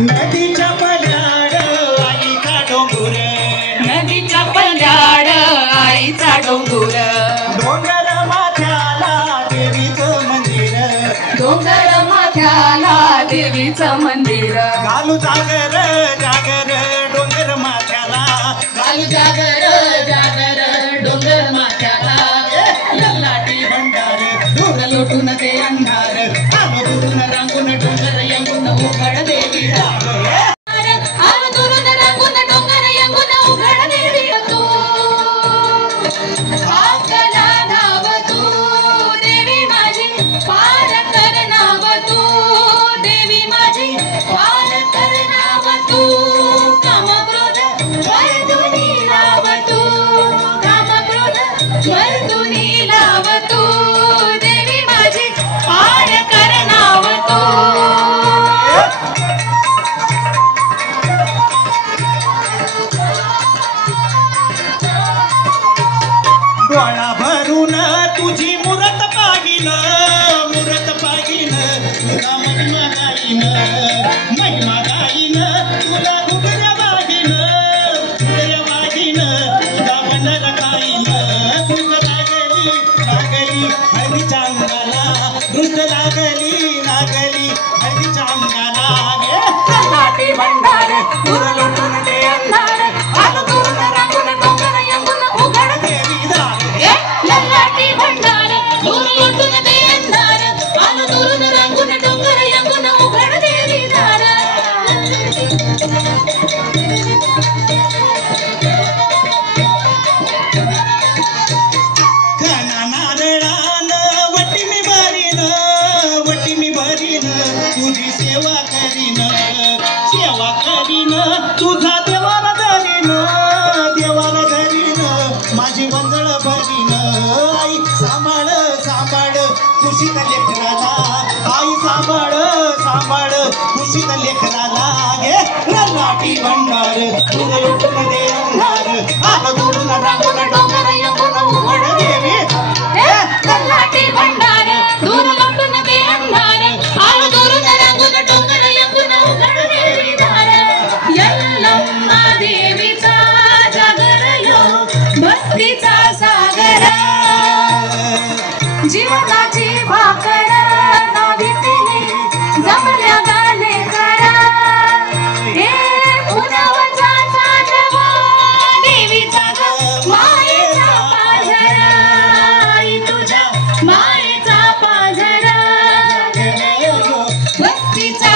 नदीच्या पल्याड आईचा डोंगर नदीच्या पल्याड आईचा डोंगर डोंगर माथ्याला देवीचं मंदिर डोंगर माथ्याला देवीचं मंदिर घालू जागर जागर डोंगर माथ्याला घालू जागर जागर डोंगर माथ्याला ललाटी भंडार दूर लोटून ते अंधार आलो दुरून रांगून डोंगर यंगून उघड देवी आलो दुरून रांगून डोंगर यंगून उघड देवी तू आपला नाव तू देवी माझी पार कर नाव तू देवी माझी पार कर नाव तू काम क्रोध वर्तुनी लाव तू काम क्रोध वर्तुनी लाव तू देवी माझी पार कर नाव तू डोळा भरून तुझी मूरत पाहिन तुला महिमा गाईन तुला उघड्या वागीन तुझा बंडर खाईन तुझ लागली हळदीच्या अंगाला दृष्ट लागली हळदीच्या अंगाला लाटी भंडार दूर लोटून ते अंधार आलो दुरून रांगून डोंगर यंगून उघड देवी दार ललाटी भंडार दूर लोटून ते अंधार आलो दुरून रांगून डोंगर यंगून उघड देवी दार खाना नारळान वटी मी भरीन तुझी सेवा करीन तुझा देवाला धरीन माझी वंदळ भरीन आई सांभाळ खुशीत लेकराला आई सांभाळ खुशीत लेकराला घे ललाटी भंडार तुझ लुटून दे अंधार आलं दुरून रांगून डोंगर यंगून उघड देवी ललाटी भंडार दूर लोटून ते अंधार आलो दुरून रांगून डोंगर यंगून उघड देवी दार यल्लम्मा देवीचा जागर यो भक्तीचा सागर जीवनाची भाकर नावितीने जमल्या गाणे करा हे पुनवचा चांदवा देवीचा ग मायेचा पाझरा आई तुझ्या मायेचा पाझरा भक्तीचा